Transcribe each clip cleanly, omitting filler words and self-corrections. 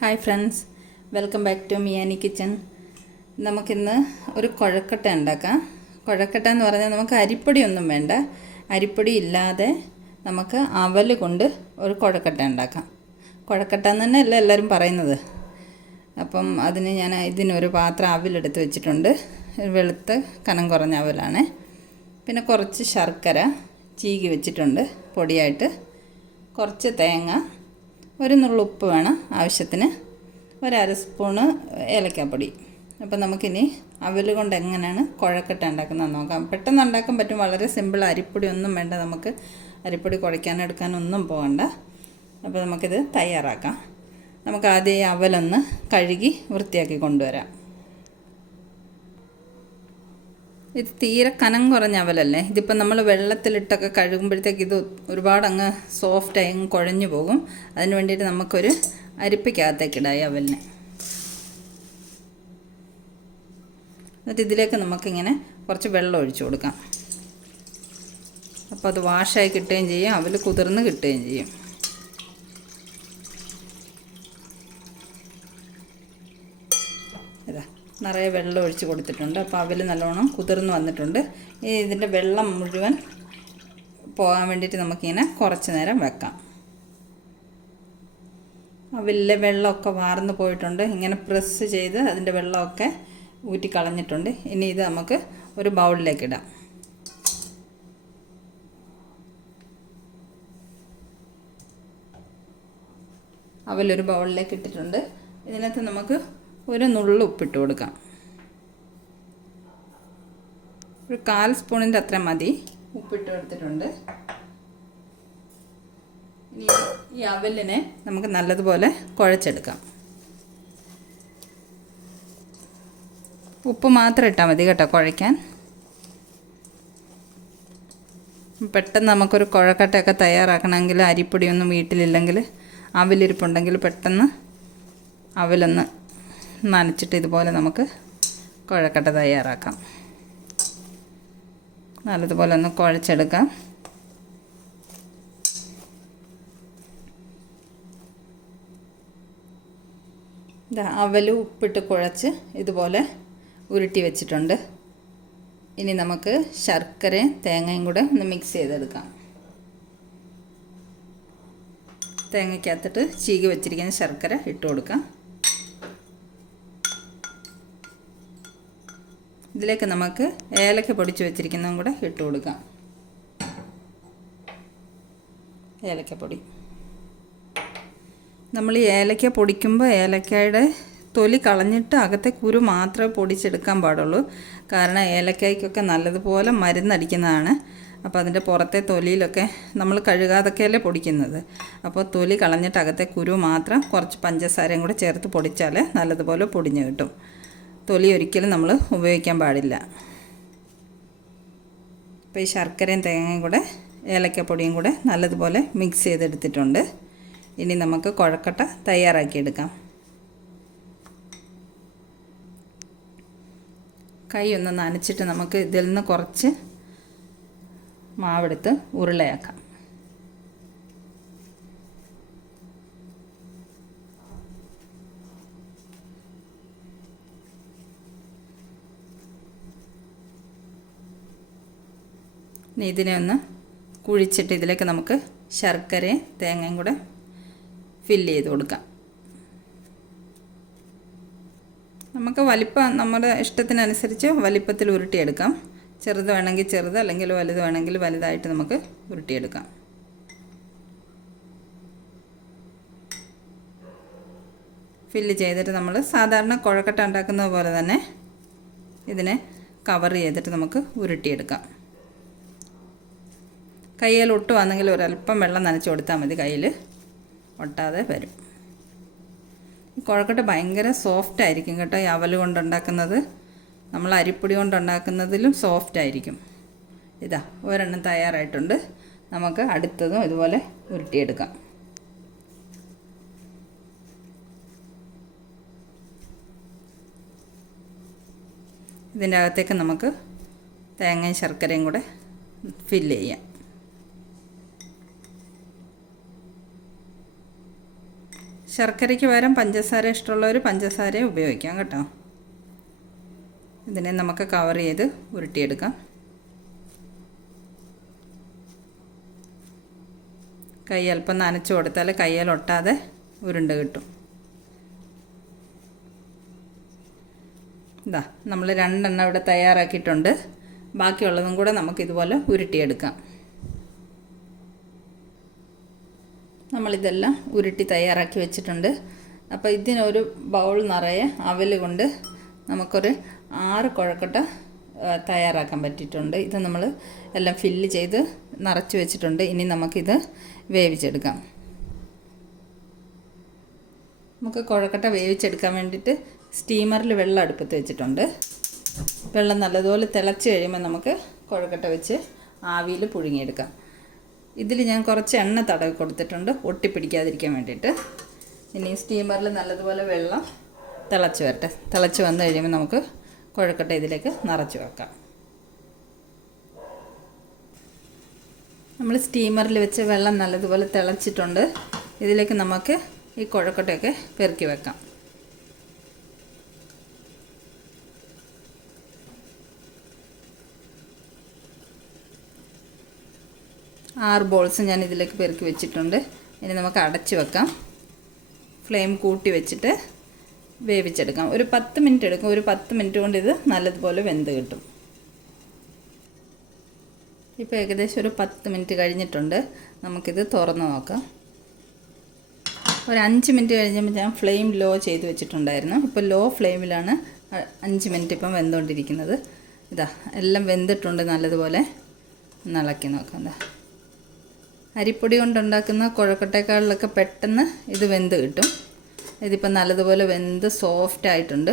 Hi friends, welcome back to Miyani kitchen. നമുക്കിന്ന് ഒരു കുഴക്കട്ട ഉണ്ടാക്കാം. കുഴക്കട്ട എന്ന് പറഞ്ഞാൽ നമുക്ക് അരിപ്പൊടിയൊന്നും വേണ്ട. അരിപ്പൊടി ഇല്ലാതെ നമുക്ക് അവൽ കൊണ്ട് ഒരു കുഴക്കട്ട ഉണ്ടാക്കാം. കുഴക്കട്ട എന്ന് തന്നെയല്ല എല്ലാവരും പറയുന്നത്. അപ്പം അതിന് ഞാൻ ഇതിനൊരു പാത്രം അവിലെടുത്ത് വെച്ചിട്ടുണ്ട്. വെളുത്ത കനം കുറഞ്ഞ അവലാണ്. പിന്നെ കുറച്ച് ശർക്കര ചീകി വെച്ചിട്ടുണ്ട് പൊടിയായിട്ട്. കുറച്ച് തേങ്ങ, ഒരു നുള്ളു ഉപ്പ് വേണം ആവശ്യത്തിന്, ഒരു സ്പൂണ് ഏലക്കാപ്പൊടി. അപ്പോൾ നമുക്കിനി അവൽ കൊണ്ട് എങ്ങനെയാണ് കുഴക്കട്ട ഉണ്ടാക്കുന്നത് നോക്കാം. പെട്ടെന്ന് ഉണ്ടാക്കാൻ പറ്റും, വളരെ സിമ്പിൾ. അരിപ്പൊടി ഒന്നും വേണ്ട, നമുക്ക് അരിപ്പൊടി കുഴയ്ക്കാനെടുക്കാനൊന്നും പോകണ്ട. അപ്പോൾ നമുക്കിത് തയ്യാറാക്കാം. നമുക്ക് ആദ്യം ഈ അവലൊന്ന് കഴുകി വൃത്തിയാക്കി കൊണ്ടുവരാം. ഇത് തീരെ കനം കുറഞ്ഞ അവലല്ലേ. ഇതിപ്പോൾ നമ്മൾ വെള്ളത്തിലിട്ടൊക്കെ കഴുകുമ്പോഴത്തേക്ക് ഇത് ഒരുപാട് അങ്ങ് സോഫ്റ്റായി അങ്ങ് കുഴഞ്ഞു പോകും. അതിന് വേണ്ടിയിട്ട് നമുക്കൊരു അരിപ്പയ്ക്കകത്തേക്ക് ഇടാം ഈ അവലിനെ. എന്നിട്ട് ഇതിലേക്ക് നമുക്കിങ്ങനെ കുറച്ച് വെള്ളം ഒഴിച്ചു കൊടുക്കാം. അപ്പോൾ അത് വാഷായി കിട്ടുകയും ചെയ്യും, അവൽ കുതിർന്ന് കിട്ടുകയും ചെയ്യും. ഇതാ നിറയെ വെള്ളം ഒഴിച്ച് കൊടുത്തിട്ടുണ്ട്. അപ്പോൾ അവൽ നല്ലോണം കുതിർന്ന് വന്നിട്ടുണ്ട്. ഇതിൻ്റെ വെള്ളം മുഴുവൻ പോകാൻ വേണ്ടിയിട്ട് നമുക്കിങ്ങനെ കുറച്ച് നേരം വെക്കാം. അവലിലെ വെള്ളമൊക്കെ വാർന്ന് പോയിട്ടുണ്ട്. ഇങ്ങനെ പ്രസ് ചെയ്ത് അതിൻ്റെ വെള്ളമൊക്കെ ഊറ്റിക്കളഞ്ഞിട്ടുണ്ട്. ഇനി ഇത് നമുക്ക് ഒരു ബൗളിലേക്ക് ഇടാം. അവലൊരു ബൗളിലേക്ക് ഇട്ടിട്ടുണ്ട്. ഇതിനകത്ത് നമുക്ക് ഒരു നുള്ളു ഉപ്പിട്ട് കൊടുക്കാം. ഒരു 1/4 സ്പൂണിൻ്റെ അത്ര മതി ഉപ്പിട്ട് കൊടുത്തിട്ടുണ്ട്. ഇനി ഈ അവലിനെ നമുക്ക് നല്ലതുപോലെ കുഴച്ചെടുക്കാം. ഉപ്പ് മാത്രം ഇട്ടാൽ മതി കേട്ടോ കുഴയ്ക്കാൻ. പെട്ടെന്ന് നമുക്കൊരു കുഴക്കട്ടയൊക്കെ തയ്യാറാക്കണമെങ്കിൽ, അരിപ്പൊടിയൊന്നും വീട്ടിലില്ലെങ്കിൽ അവലിരിപ്പുണ്ടെങ്കിൽ പെട്ടെന്ന് അവലൊന്ന് നനച്ചിട്ട് ഇതുപോലെ നമുക്ക് കുഴക്കട്ട തയ്യാറാക്കാം. നല്ലതുപോലെ ഒന്ന് കുഴച്ചെടുക്കാം. അവൽ ഉപ്പിട്ട് കുഴച്ച് ഇതുപോലെ ഉരുട്ടി വെച്ചിട്ടുണ്ട്. ഇനി നമുക്ക് ശർക്കരയും തേങ്ങയും കൂടെ ഒന്ന് മിക്സ് ചെയ്തെടുക്കാം. തേങ്ങയ്ക്കകത്തിട്ട് ചീകി വെച്ചിരിക്കുന്ന ശർക്കര ഇട്ട് കൊടുക്കാം. ഇതിലേക്ക് നമുക്ക് ഏലക്ക പൊടിച്ച് വെച്ചിരിക്കുന്നതും കൂടെ ഇട്ട് കൊടുക്കാം. ഏലക്കപ്പൊടി നമ്മൾ ഈ ഏലക്ക പൊടിക്കുമ്പോൾ ഏലക്കയുടെ തൊലി കളഞ്ഞിട്ട് അകത്തെ കുരു മാത്രമേ പൊടിച്ചെടുക്കാൻ പാടുള്ളൂ. കാരണം ഏലക്കായ്ക്കൊക്കെ നല്ലതുപോലെ മരുന്നടിക്കുന്നതാണ്. അപ്പോൾ അതിൻ്റെ പുറത്തെ തൊലിയിലൊക്കെ നമ്മൾ കഴുകാതൊക്കെയല്ലേ പൊടിക്കുന്നത്. അപ്പോൾ തൊലി കളഞ്ഞിട്ട് അകത്തെ കുരു മാത്രം കുറച്ച് പഞ്ചസാരയും കൂടെ ചേർത്ത് പൊടിച്ചാൽ നല്ലതുപോലെ പൊടിഞ്ഞ് കിട്ടും. തൊലി ഒരിക്കലും നമ്മൾ ഉപയോഗിക്കാൻ പാടില്ല. അപ്പോൾ ഈ ശർക്കരയും തേങ്ങയും കൂടെ ഏലക്കപ്പൊടിയും കൂടെ നല്ലതുപോലെ മിക്സ് ചെയ്തെടുത്തിട്ടുണ്ട്. ഇനി നമുക്ക് കുഴക്കട്ട തയ്യാറാക്കിയെടുക്കാം. കൈ ഒന്ന് നനച്ചിട്ട് നമുക്ക് ഇതിൽ നിന്ന് കുറച്ച് മാവെടുത്ത് ഉരുളയാക്കാം. ഇനി ഇതിനെ ഒന്ന് കുഴിച്ചിട്ട് ഇതിലേക്ക് നമുക്ക് ശർക്കരയും തേങ്ങയും കൂടെ ഫില്ല് ചെയ്ത് കൊടുക്കാം. നമുക്ക് വലിപ്പം നമ്മുടെ ഇഷ്ടത്തിനനുസരിച്ച് വലിപ്പത്തിൽ ഉരുട്ടിയെടുക്കാം. ചെറുത് വേണമെങ്കിൽ ചെറുത്, അല്ലെങ്കിൽ വലുത് വേണമെങ്കിൽ വലുതായിട്ട് നമുക്ക് ഉരുട്ടിയെടുക്കാം. ഫില്ല് ചെയ്തിട്ട് നമ്മൾ സാധാരണ കുഴക്കട്ട ഉണ്ടാക്കുന്നത് പോലെ തന്നെ ഇതിനെ കവർ ചെയ്തിട്ട് നമുക്ക് ഉരുട്ടിയെടുക്കാം. കയ്യിൽ ഒട്ടുവാണെങ്കിൽ ഒരല്പം വെള്ളം നനച്ച് കൊടുത്താൽ മതി, കയ്യിൽ ഒട്ടാതെ വരും. ഈ കുഴക്കട്ട ഭയങ്കര സോഫ്റ്റ് ആയിരിക്കും കേട്ടോ. ഈ അവൽ കൊണ്ടുണ്ടാക്കുന്നത് നമ്മൾ അരിപ്പൊടി കൊണ്ടുണ്ടാക്കുന്നതിലും സോഫ്റ്റ് ആയിരിക്കും. ഇതാ ഒരെണ്ണം തയ്യാറായിട്ടുണ്ട്. നമുക്ക് അടുത്തതും ഇതുപോലെ ഉരുട്ടിയെടുക്കാം. ഇതിൻ്റെ അകത്തേക്ക് നമുക്ക് തേങ്ങയും ശർക്കരയും കൂടെ ഫില്ല് ചെയ്യാം. ശർക്കരയ്ക്ക് പകരം പഞ്ചസാര ഇഷ്ടമുള്ളവർ പഞ്ചസാര ഉപയോഗിക്കാം കേട്ടോ. ഇതിനെ നമുക്ക് കവർ ചെയ്ത് ഉരുട്ടിയെടുക്കാം. കൈ അല്പം നനച്ച് കൊടുത്താൽ കയ്യിൽ ഒട്ടാതെ ഉരുണ്ട് കിട്ടും. ഇതാ നമ്മൾ 2 എണ്ണം ഇവിടെ തയ്യാറാക്കിയിട്ടുണ്ട്. ബാക്കിയുള്ളതും കൂടെ നമുക്കിതുപോലെ ഉരുട്ടിയെടുക്കാം. നമ്മളിതെല്ലാം ഉരുട്ടി തയ്യാറാക്കി വെച്ചിട്ടുണ്ട്. അപ്പോൾ ഇതിനൊരു ബൗൾ നിറയെ അവൽ കൊണ്ട് നമുക്കൊരു 6 കുഴക്കട്ട തയ്യാറാക്കാൻ പറ്റിയിട്ടുണ്ട്. ഇത് നമ്മൾ എല്ലാം ഫില്ല് ചെയ്ത് നിറച്ച് വെച്ചിട്ടുണ്ട്. ഇനി നമുക്കിത് വേവിച്ചെടുക്കാം. നമുക്ക് കുഴക്കട്ട വേവിച്ചെടുക്കാൻ വേണ്ടിയിട്ട് സ്റ്റീമറിൽ വെള്ളം അടുപ്പത്ത് വെച്ചിട്ടുണ്ട്. വെള്ളം നല്ലതുപോലെ തിളച്ച് കഴിയുമ്പോൾ നമുക്ക് കുഴക്കട്ട വെച്ച് ആവിയിൽ പുഴുങ്ങിയെടുക്കാം. ഇതിൽ ഞാൻ കുറച്ച് എണ്ണ തടവി കൊടുത്തിട്ടുണ്ട് ഒട്ടിപ്പിടിക്കാതിരിക്കാൻ വേണ്ടിയിട്ട്. ഇനി സ്റ്റീമറിൽ നല്ലതുപോലെ വെള്ളം തിളച്ച് വരട്ടെ. തിളച്ച് വന്നു കഴിയുമ്പോൾ നമുക്ക് കുഴക്കട്ട ഇതിലേക്ക് നിറച്ച് വെക്കാം. നമ്മൾ സ്റ്റീമറിൽ വെച്ച് വെള്ളം നല്ലതുപോലെ തിളച്ചിട്ടുണ്ട്. ഇതിലേക്ക് നമുക്ക് ഈ കുഴക്കട്ടയൊക്കെ പെറുക്കി വെക്കാം. ആറ് ബോൾസ് ഞാൻ ഇതിലേക്ക് പെറുക്കി വെച്ചിട്ടുണ്ട്. ഇനി നമുക്ക് അടച്ച് വെക്കാം. ഫ്ലെയിം കൂട്ടി വെച്ചിട്ട് വേവിച്ചെടുക്കാം. ഒരു 10 മിനിറ്റ് എടുക്കും. ഒരു 10 മിനിറ്റ് കൊണ്ട് ഇത് നല്ലതുപോലെ വെന്ത് കിട്ടും. ഇപ്പോൾ ഏകദേശം ഒരു 10 മിനിറ്റ് കഴിഞ്ഞിട്ടുണ്ട്. നമുക്കിത് തുറന്ന് നോക്കാം. ഒരു 5 മിനിറ്റ് കഴിഞ്ഞപ്പോൾ ഞാൻ ഫ്ലെയിം ലോ ചെയ്ത് വെച്ചിട്ടുണ്ടായിരുന്നു. ഇപ്പോൾ ലോ ഫ്ലെയിമിലാണ് 5 മിനിറ്റ് ഇപ്പം വെന്തുകൊണ്ടിരിക്കുന്നത്. ഇതാ എല്ലാം വെന്തിട്ടുണ്ട്. നല്ലതുപോലെ ഇളക്കി നോക്കാം. എന്താ അരിപ്പൊടി കൊണ്ടുണ്ടാക്കുന്ന കുഴക്കട്ടേക്കാളിലൊക്കെ പെട്ടെന്ന് ഇത് വെന്ത് കിട്ടും. ഇതിപ്പോൾ നല്ലതുപോലെ വെന്ത് സോഫ്റ്റ് ആയിട്ടുണ്ട്.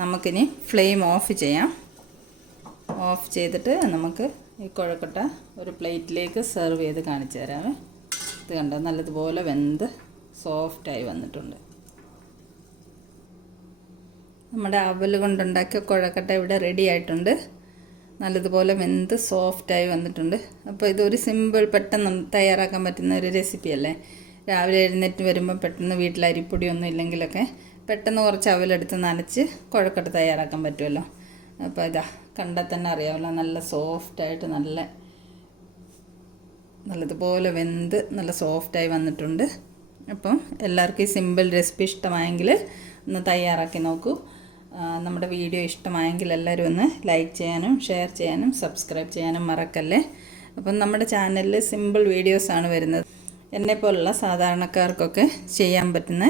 നമുക്കിനി ഫ്ലെയിം ഓഫ് ചെയ്യാം. ഓഫ് ചെയ്തിട്ട് നമുക്ക് ഈ കുഴക്കട്ട ഒരു പ്ലേറ്റിലേക്ക് സെർവ് ചെയ്ത് കാണിച്ചു തരാമേ. ഇത് കണ്ടോ നല്ലതുപോലെ വെന്ത് സോഫ്റ്റായി വന്നിട്ടുണ്ട്. നമ്മുടെ അവൽ കൊണ്ടുണ്ടാക്കിയ കുഴക്കട്ട ഇവിടെ റെഡി ആയിട്ടുണ്ട്. നല്ലതുപോലെ വെന്ത് സോഫ്റ്റായി വന്നിട്ടുണ്ട്. അപ്പോൾ ഇതൊരു സിമ്പിൾ പെട്ടെന്ന് തയ്യാറാക്കാൻ പറ്റുന്ന ഒരു റെസിപ്പിയല്ലേ. രാവിലെ എഴുന്നേറ്റ് വരുമ്പോൾ പെട്ടെന്ന് വീട്ടിൽ അരിപ്പൊടിയൊന്നും ഇല്ലെങ്കിലൊക്കെ പെട്ടെന്ന് കുറച്ച് അവലെടുത്ത് നനച്ച് കുഴക്കട്ട തയ്യാറാക്കാൻ പറ്റുമല്ലോ. അപ്പോൾ ഇതാ കണ്ടാൽ തന്നെ അറിയാമല്ലോ നല്ല സോഫ്റ്റായിട്ട് നല്ലതുപോലെ വെന്ത് നല്ല സോഫ്റ്റായി വന്നിട്ടുണ്ട്. അപ്പം എല്ലാവർക്കും ഈ സിമ്പിൾ റെസിപ്പി ഇഷ്ടമായെങ്കിൽ ഒന്ന് തയ്യാറാക്കി നോക്കൂ. നമ്മുടെ വീഡിയോ ഇഷ്ടമായെങ്കിൽ എല്ലാവരും ഒന്ന് ലൈക്ക് ചെയ്യാനും ഷെയർ ചെയ്യാനും സബ്സ്ക്രൈബ് ചെയ്യാനും മറക്കല്ലേ. അപ്പം നമ്മുടെ ചാനലിൽ സിമ്പിൾ വീഡിയോസാണ് വരുന്നത്. എന്നെപ്പോലുള്ള സാധാരണക്കാർക്കൊക്കെ ചെയ്യാൻ പറ്റുന്ന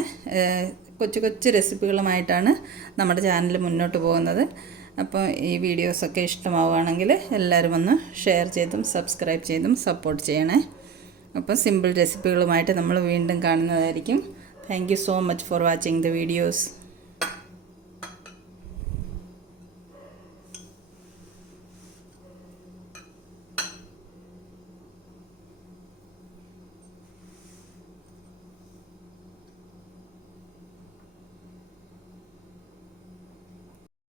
കൊച്ചു കൊച്ചു റെസിപ്പികളുമായിട്ടാണ് നമ്മുടെ ചാനൽ മുന്നോട്ട് പോകുന്നത്. അപ്പോൾ ഈ വീഡിയോസൊക്കെ ഇഷ്ടമാവുകയാണെങ്കിൽ എല്ലാവരും ഒന്ന് ഷെയർ ചെയ്തും സബ്സ്ക്രൈബ് ചെയ്തും സപ്പോർട്ട് ചെയ്യണേ. അപ്പോൾ സിമ്പിൾ റെസിപ്പികളുമായിട്ട് നമ്മൾ വീണ്ടും കാണുന്നതായിരിക്കും. Thank you so much for watching the videos.